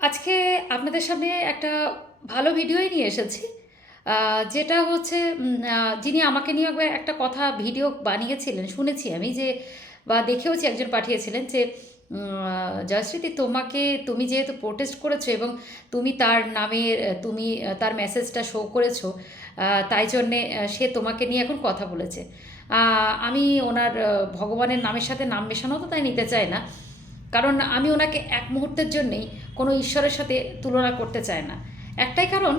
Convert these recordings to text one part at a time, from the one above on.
আজকে আপনাদের সামনে একটা ভালো ভিডিওই নিয়ে এসেছি যেটা হচ্ছে যিনি আমাকে নিয়ে একবার একটা কথা ভিডিও বানিয়েছিলেন, শুনেছি আমি যে, বা দেখেওছি একজন পাঠিয়েছিলেন যে জয়শ্রীতি তোমাকে, তুমি যেহেতু প্রোটেস্ট করেছ এবং তুমি তার নামে তুমি তার মেসেজটা শো করেছ তাই জন্যে সে তোমাকে নিয়ে এখন কথা বলেছে। আমি ওনার ভগবানের নামের সাথে নাম মেশানো তো তাই নিতে চাই না, কারণ আমি ওনাকে এক মুহূর্তের জন্যেই কোনো ঈশ্বরের সাথে তুলনা করতে চায় না। একটাই কারণ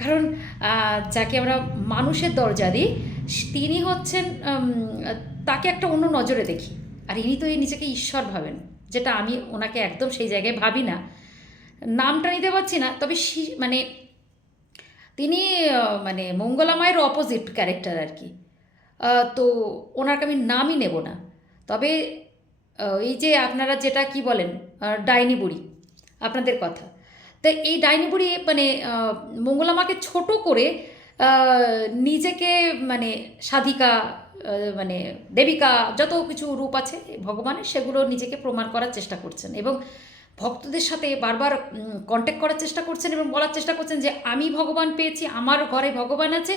কারণ যাকে আমরা মানুষের দরজা দিই, তিনি হচ্ছেন তাকে একটা অন্য নজরে দেখি। আর ইনি তো এই নিজেকে ঈশ্বর ভাবেন, যেটা আমি ওনাকে একদম সেই জায়গায় ভাবি না। নামটা নিতে পারছি না, তবে মানে তিনি মানে মঙ্গলামায়ের অপোজিট ক্যারেক্টার আর কি। তো ওনাকে আমি নামই নেব না। তবে এই যে আপনারা যেটা কি বলেন ডাইনি বুড়ি। আপনাদের কথা। তো এই ডাইনি বুড়ি মানে মঙ্গলামাকে ছোট করে নিজেকে মানে সাধিকা মানে দেবিকা, যত কিছু রূপ আছে ভগবানের, সেগুলো নিজেকে প্রমাণ করার চেষ্টা করছেন এবং ভক্তদের সাথে বারবার কন্ট্যাক্ট করার চেষ্টা করছেন এবং বলার চেষ্টা করছেন যে, আমি ভগবান পেয়েছি, আমার ঘরে ভগবান আছে,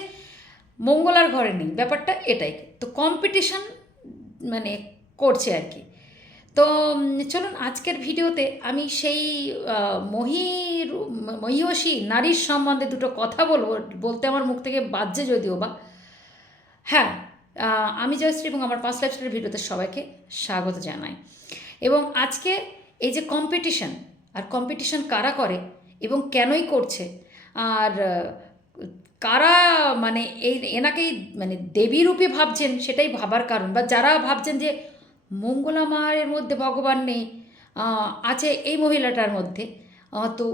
মঙ্গলার ঘরে নেই। ব্যাপারটা এটাই। তো কম্পিটিশন মানে করছে আর কি। তো চলুন আজকের ভিডিওতে আমি সেই মহির, মহিষী, নারীর সম্বন্ধে দুটো কথা বলব, বলতে আমার মুখ থেকে বাজছে যদিও বা। হ্যাঁ আমি জয়শ্রী এবং আমার পাঁচ লাইফস্টাইল ভিডিওতে সবাইকে স্বাগত জানাই। এবং আজকে এই যে কম্পিটিশন আর কম্পিটিশন কারা করে এবং কেনই করছে, আর, কারা মানে এই, এনাকেই মানে দেবীরূপে ভাবছেন সেটাই ভাবার কারণ, বা যারা ভাবছেন যে মঙ্গলা মায়ের মধ্যে ভগবান নেই আছে এই মহিলাটার মধ্যে। তো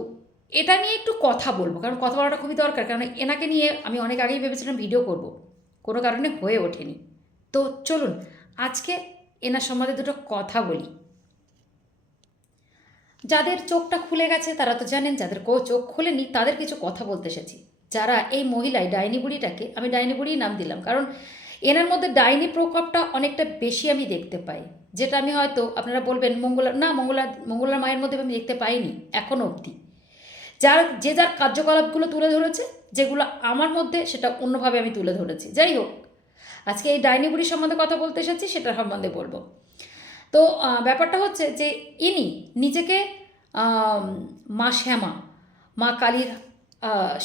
এটা নিয়ে একটু কথা বলব, কারণ কথা বলাটা খুবই দরকার, কারণ এনাকে নিয়ে আমি অনেক আগেই ভেবেছিলাম ভিডিও করব, কোনো কারণে হয়ে ওঠেনি। তো চলুন, আজকে এনার সম্বন্ধে দুটো কথা বলি। যাদের চোখটা খুলে গেছে, তারা তো জানেন, যাদের কো চোখ খুলেনি, তাদের কিছু কথা বলতে এসেছি। যারা এই মহিলাই ডাইনি বুড়িটাকে, আমি ডাইনি বুড়িই নাম দিলাম, কারণ এনার মধ্যে ডাইনি প্রকোপটা অনেকটা বেশি আমি দেখতে পাই। যেটা আমি হয়তো আপনারা বলবেন মঙ্গলা, না, মঙ্গলা, মঙ্গলার মায়ের মধ্যে আমি দেখতে পাইনি এখনও অবধি। যার, যে যার কার্যকলাপগুলো তুলে ধরেছে, যেগুলো আমার মধ্যে, সেটা অন্যভাবে আমি তুলে ধরেছি। যাই হোক, আজকে এই ডাইনি বুড়ির সম্বন্ধে কথা বলতে এসেছি সেটার সম্বন্ধে বলব। তো ব্যাপারটা হচ্ছে যে ইনি নিজেকে মা শ্যামা, মা কালীর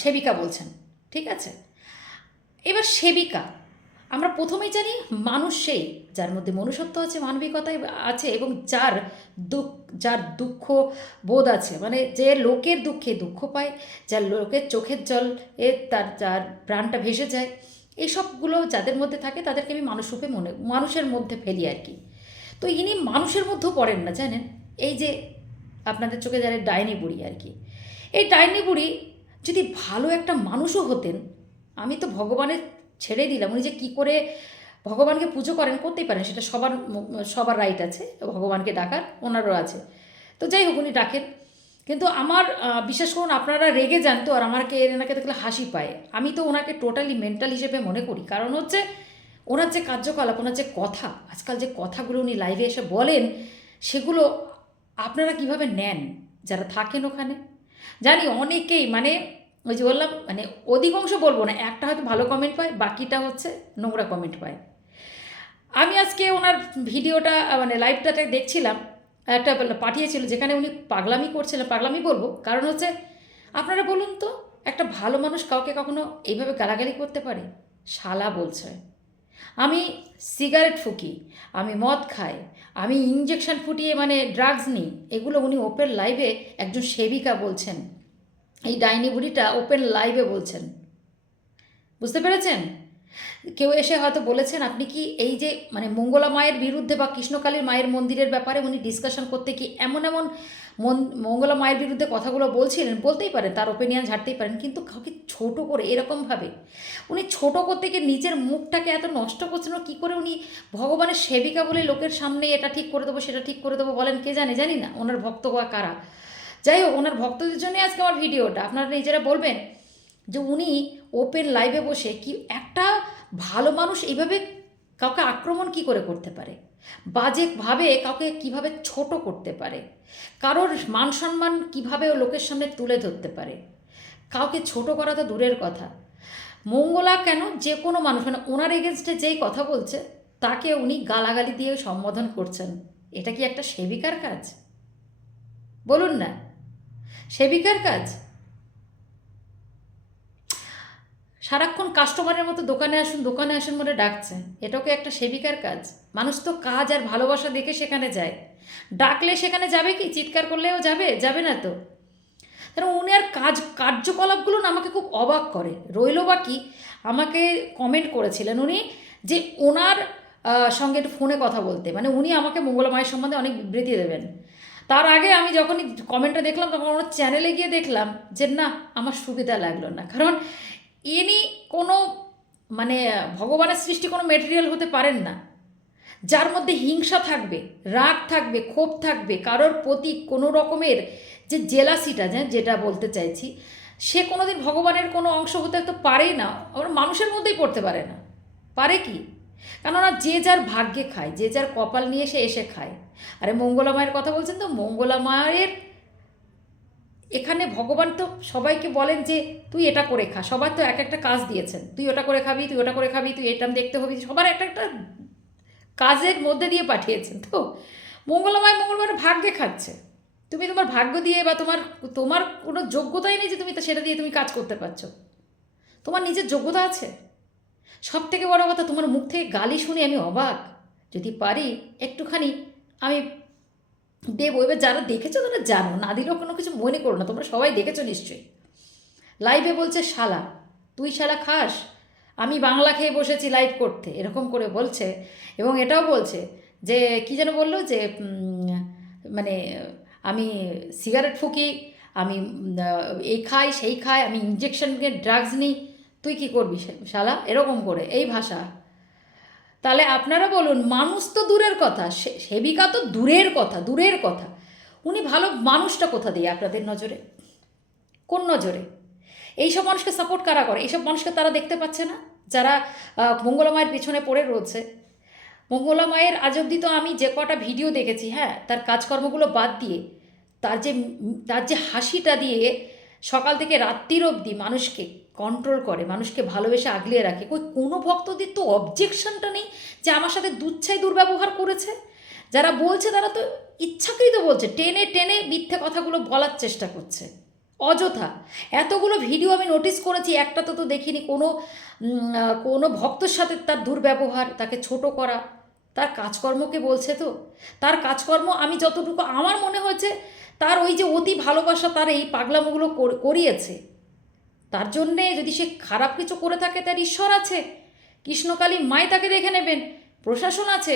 সেবিকা বলছেন, ঠিক আছে? এবার সেবিকা আমরা প্রথমেই জানি মানুষ সেই, যার মধ্যে মনুষ্যত্ব আছে, মানবিকতা আছে এবং যার দুঃখ যার দুঃখ বোধ আছে। মানে যে লোকের দুঃখে দুঃখ পায়, যার লোকের চোখের জল, এ তার, যার প্রাণটা ভেসে যায় এইসবগুলো যাদের মধ্যে থাকে তাদেরকে আমি মানুষরূপে মনে, মানুষের মধ্যে ফেলি আর কি। তো ইনি মানুষের মধ্যেও পড়েন না, জানেন? এই যে আপনাদের চোখে যারা ডাইনি বুড়ি আর কি। এই ডাইনি বুড়ি যদি ভালো একটা মানুষও হতেন, আমি তো ভগবানের ছেড়ে দিলাম। উনি যে কী করে ভগবানকে পুজো করেন করতেই পারেন, সেটা সবার সবার রাইট আছে, ভগবানকে ডাকার, ওনারও আছে। তো যাই হোক, উনি ডাকেন। কিন্তু আমার বিশ্বাস করুন, আপনারা রেগে যান তো, আর আমাকে এনাকে দেখলে হাসি পায়। আমি তো ওনাকে টোটালি মেন্টাল হিসেবে মনে করি। কারণ হচ্ছে, ওনার যে কার্যকলাপ, ওনার যে কথা, আজকাল যে কথাগুলো উনি লাইভে এসে বলেন, সেগুলো আপনারা কীভাবে নেন? যারা থাকেন ওখানে? জানি অনেকেই মানে ওই যে বললাম মানে অধিকাংশ বলব না, একটা হয়তো ভালো কমেন্ট পায়, বাকিটা হচ্ছে নোংরা কমেন্ট পায়। আমি আজকে ওনার ভিডিওটা মানে লাইভটাতে দেখছিলাম, একটা পাঠিয়েছিল যেখানে উনি পাগলামি করছিলেন। পাগলামি বলব, কারণ হচ্ছে আপনারা বলুন তো, একটা ভালো মানুষ কাউকে কখনো এইভাবে গালাগালি করতে পারে? শালা বলছে। আমি সিগারেট ফুকি, আমি মদ খাই, আমি ইঞ্জেকশন ফুটিয়ে মানে ড্রাগস নিই, এগুলো উনি ওপেন লাইভে একজন সেবিকা বলছেন। এই ডাইনি বুড়িটা ওপেন লাইভে বলছেন। বুঝতে পেরেছেন? কেউ এসে হয়তো বলেছেন, আপনি কি এই যে মানে মঙ্গলা মায়ের বিরুদ্ধে বা কৃষ্ণকালীর মায়ের মন্দিরের ব্যাপারে উনি ডিসকাশন করতে কি এমন এমন মন, মঙ্গলা মায়ের বিরুদ্ধে কথাগুলো বলছিলেন? বলতেই পারেন, তার ওপিনিয়ন ঝাড়তেই পারেন, কিন্তু কাউকে ছোট করে, এরকমভাবে উনি ছোট করতে গিয়ে নিজের মুখটাকে এত নষ্ট করছেন, কী করে উনি ভগবানের সেবিকা বলে লোকের সামনে এটা ঠিক করে দেবো, সেটা ঠিক করে দেবো বলেন কে জানে, জানি না, ওনার ভক্ত বা কারা। যাই হোক, ওনার ভক্তদের জন্যই আজকে আমার ভিডিওটা। আপনারা নিজেরা বলবেন যে উনি ওপেন লাইভে বসে কি একটা ভালো মানুষ এইভাবে কাউকে আক্রমণ কি করে করতে পারে? বাজেভাবে কাউকে কীভাবে ছোট করতে পারে? কারোর মান সম্মান কীভাবে ও লোকের সামনে তুলে ধরতে পারে? কাউকে ছোট করা তো দূরের কথা। মঙ্গলা কেন যে কোনো মানুষ মানে ওনার এগেনস্টে যেই কথা বলছে, তাকে উনি গালাগালি দিয়ে সম্বোধন করছেন। এটা কি একটা সেবিকার কাজ? বলুন না। সেবিকার কাজ? সারাক্ষণ কাস্টমারের মতো দোকানে আসুন দোকানে আসুন বলে ডাকছে এটাও কি একটা সেবিকার কাজ? মানুষ তো কাজ আর ভালোবাসা দেখে সেখানে যায়। ডাকলে সেখানে যাবে কি? চিৎকার করলেও যাবে? যাবে না তো। কারণ উনি আর কাজ, কার্যকলাপগুলো না আমাকে খুব অবাক করে। রইল বা কি? আমাকে কমেন্ট করেছিলেন উনি যে ওনার সঙ্গে একটু ফোনে কথা বলতে। মানে উনি আমাকে মঙ্গলা মায়ের সম্বন্ধে অনেক বিবৃতি দেবেন। তার আগে আমি যখনই কমেন্টটা দেখলাম, তখন ওনার চ্যানেলে গিয়ে দেখলাম যে, না, আমার সুবিধা লাগল না। কারণ ইনি কোনো মানে ভগবানের সৃষ্টি কোনো মেটেরিয়াল হতে পারেন না। যার মধ্যে হিংসা থাকবে, রাগ থাকবে, ক্ষোভ থাকবে, কারোর প্রতি কোনো রকমের যে জেলাসিটা যেটা বলতে চাইছি, সে কোনোদিন ভগবানের কোনো অংশ হতে তো পারেই না। আবার মানুষের মধ্যেই পড়তে পারে না। পারে কি? কেননা যে যার ভাগ্যে খায়, যে যার কপাল নিয়ে সে এসে খায়। আরে মঙ্গলা মায়ের কথা বলছেন তো? মঙ্গলা মায়ের এখানে ভগবান তো সবাইকে বলেন যে, তুই এটা করে খা। সবার তো এক একটা কাজ দিয়েছেন। তুই ওটা করে খাবি, তুই ওটা করে খাবি, তুই এটা দেখতে হবি। সবার একটা একটা কাজের মধ্যে দিয়ে পাঠিয়েছেন তো? মঙ্গলময় মঙ্গলবার ভাগ্যে খাচ্ছে। তুমি তোমার ভাগ্য দিয়ে বা তোমার তোমার কোনো যোগ্যতাই নেই যে তুমি সেটা দিয়ে তুমি কাজ করতে পারছ। তোমার নিজের যোগ্যতা আছে? সব থেকে বড় কথা, তোমার মুখ থেকে গালি শুনে আমি অবাক। যদি পারি, একটুখানি আমি দেবো। এবার যারা দেখেছ তারা জানো, না দিলেও কোনো কিছু মনে করো না, তোমরা সবাই দেখেছ নিশ্চয়ই। লাইভে বলছে, শালা, তুই শালা খাস? আমি বাংলা খেয়ে বসেছি লাইভ করতে। এরকম করে বলছে। এবং এটাও বলছে যে, কি যেন বলল যে মানে আমি সিগারেট ফুকি, আমি এই খাই, সেই খাই, আমি ইঞ্জেকশনকে ড্রাগস নিই। তুই কি করবি শালা? এরকম করে এই ভাষা। তাহলে আপনারা বলুন মানুষ তো দূরের কথা সেবিকা তো দূরের কথা দূরের কথা। উনি ভালো মানুষটা কোথা দিয়ে আপনাদের নজরে? কোন নজরে? এইসব মানুষকে সাপোর্ট কারা করে? এইসব মানুষকে তারা দেখতে পাচ্ছে না? যারা আহ, মঙ্গলা মায়ের পিছনে পড়ে রয়েছে। মঙ্গলা মায়ের আজ অবধি তো আমি যে কটা ভিডিও দেখেছি হ্যাঁ তার কাজকর্মগুলো বাদ দিয়ে তার যে তার যে হাসিটা দিয়ে সকাল থেকে রাত্রির অবধি মানুষকে কন্ট্রোল করে, মানুষকে ভালোবেসে আগলিয়ে রাখে। কই, কোনো ভক্তদের তো অবজেকশনটা নেই যে আমার সাথে দুচ্ছাই দুর্ব্যবহার করেছে। যারা বলছে তারা তো ইচ্ছাকৃত বলছে, টেনে টেনে মিথ্যে কথাগুলো বলার চেষ্টা করছে। অযথা। এতগুলো ভিডিও আমি নোটিস করেছি, একটা তো তো দেখিনি, কোনো কোনো ভক্তর সাথে তার দুর্ব্যবহার, তাকে ছোট করা, তার কাজকর্মকে বলছে তো? তার কাজকর্ম আমি যতটুকু, আমার মনে হয়েছে তার ওই যে অতি ভালোবাসা তার এই পাগলামোগুলো কর- করিয়েছে। তার জন্যে যদি সে খারাপ কিছু করে থাকে, তার ঈশ্বর আছে। কৃষ্ণকালী মাই তাকে দেখে নেবেন, প্রশাসন আছে।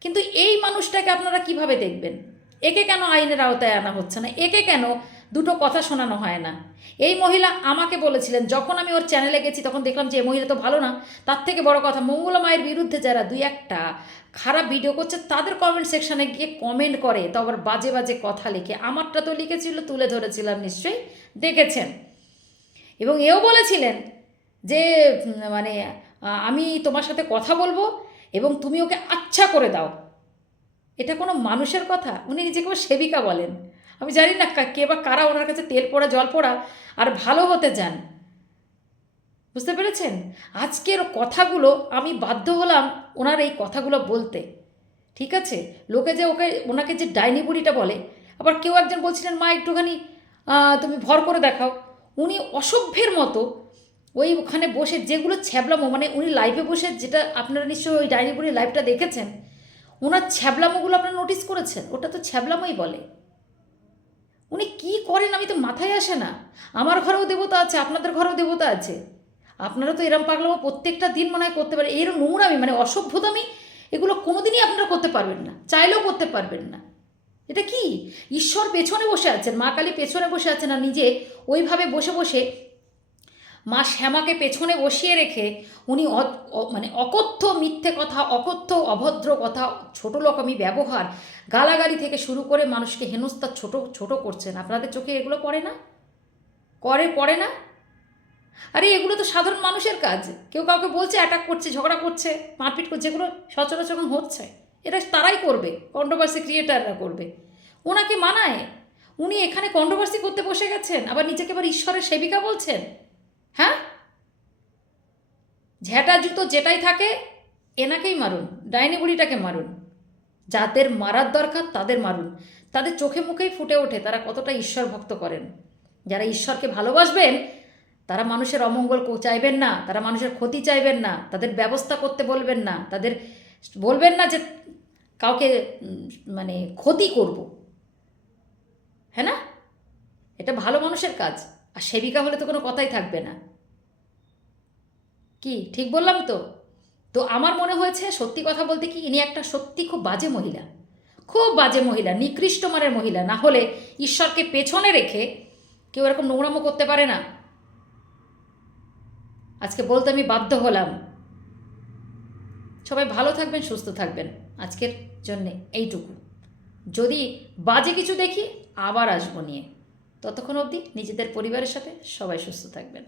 কিন্তু এই মানুষটাকে আপনারা কীভাবে দেখবেন? একে কেন আইনের আওতায় আনা হচ্ছে না? একে কেন দুটো কথা শোনানো হয় না? এই মহিলা আমাকে বলেছিলেন, যখন আমি ওর চ্যানেলে গেছি, তখন দেখলাম যে, এই মহিলা তো ভালো না। তার থেকে বড় কথা, মঙ্গলা মায়ের বিরুদ্ধে যারা দুই একটা খারাপ ভিডিও করছে, তাদের কমেন্ট সেকশানে গিয়ে কমেন্ট করে। তো আবার বাজে বাজে কথা লিখে, আমারটা তো লিখেছিল, তুলে ধরেছিলাম, নিশ্চয়ই দেখেছেন। এবং এও বলেছিলেন যে মানে আমি তোমার সাথে কথা বলব এবং তুমি ওকে আচ্ছা করে দাও। এটা কোনো মানুষের কথা, উনি নিজেকে সেবিকা বলেন। আমি জানি না কা- বা কারা ওনার কাছে তেল পোড়া, জল পড়া, আর ভালো হতে যান বুঝতে পেরেছেন? আজকের কথাগুলো আমি বাধ্য হলাম ওনার এই কথাগুলো বলতে। ঠিক আছে? লোকে যে ওকে, ওনাকে যে ডাইনি বুড়িটা বলে, আবার কেউ একজন বলছিলেন, মা, একটুখানি তুমি ভর করে দেখাও। উনি অসভ্যের মতো। ওই ওখানে বসে যেগুলো ছ্যাবলামো মানে উনি লাইভে বসে যেটা আপনারা নিশ্চয়ই ওই ডাইনি বুড়ির লাইভটা দেখেছেন, ওনার ছ্যাবলামোগুলো আপনারা নোটিস করেছেন? ওটা তো ছ্যাবলামোই বলে। উনি কি করেন আমি তো মাথায় আসে না। আমার ঘরেও দেবতা আছে, আপনাদের ঘরেও দেবতা আছে। আপনারা তো এরম পাগলামো প্রত্যেকটা দিন মনে হয় করতে পারে এরম নোংরামি মানে অসভ্যতামি, এগুলো কোনোদিনই আপনারা করতে পারবেন না। চাইলেও করতে পারবেন না। এটা কি? ঈশ্বর পেছনে বসে আছেন, মা কালী পেছনে বসে আছেন আর নিজে ওইভাবে বসে বসে মা শ্যামাকে পেছনে বসিয়ে রেখে উনি মানে অকথ্য মিথ্যে কথা, অকথ্য অভদ্র কথা, ছোট রকমই ব্যবহার, গালাগালি থেকে শুরু করে মানুষকে হেনস্তা ছোট ছোট করছেন। আপনাদের চোখে এগুলো পড়ে না? করে, পড়ে না? আরে এগুলো তো সাধারণ মানুষের কাজ। কেউ কাউকে বলছে অ্যাটাক করছে, ঝগড়া করছে, মারপিট করছে, এগুলো সচরাচর হচ্ছে। এটা তারাই করবে কন্ট্রোভার্সি ক্রিয়েটাররা করবে। ওনাকে মানায়? উনি এখানে কন্ট্রোভার্সি করতে বসে গেছেন, আবার নিজেকে আবার ঈশ্বরের সেবিকা বলছেন? হ্যাঁ? ঝ্যাটা জুতো যেটাই থাকে, এনাকেই মারুন, ডাইনি বুড়িটাকে মারুন। যাদের মারার দরকার তাদের মারুন। তাদের চোখে মুখেই ফুটে ওঠে তারা কতটা ঈশ্বর ভক্ত করেন। যারা ঈশ্বরকে ভালোবাসবেন, তারা মানুষের অমঙ্গল চাইবেন না, তারা মানুষের ক্ষতি চাইবেন না, তাদের ব্যবস্থা করতে বলবেন না, তাদের বলবেন না যে কাউকে মানে ক্ষতি করব। হ্যাঁ না? এটা ভালো মানুষের কাজ। আর সেবিকা হলে তো কোনো কথাই থাকবে না। কি, ঠিক বললাম তো? তো আমার মনে হয়েছে, সত্যি কথা বলতে কি, ইনি একটা সত্যি খুব বাজে মহিলা। খুব বাজে মহিলা, নিকৃষ্ট মানের মহিলা। না হলে ঈশ্বরকে পেছনে রেখে কেউ এরকম নোংরামো করতে পারে না। আজকে বলতে আমি বাধ্য হলাম। সবাই ভালো থাকবেন, সুস্থ থাকবেন। আজকের জন্যে এইটুকু। যদি বাজে কিছু দেখি, আবার আসব নিয়ে। ততক্ষণ অবধি নিজেদের পরিবারের সাথে সবাই সুস্থ থাকবেন।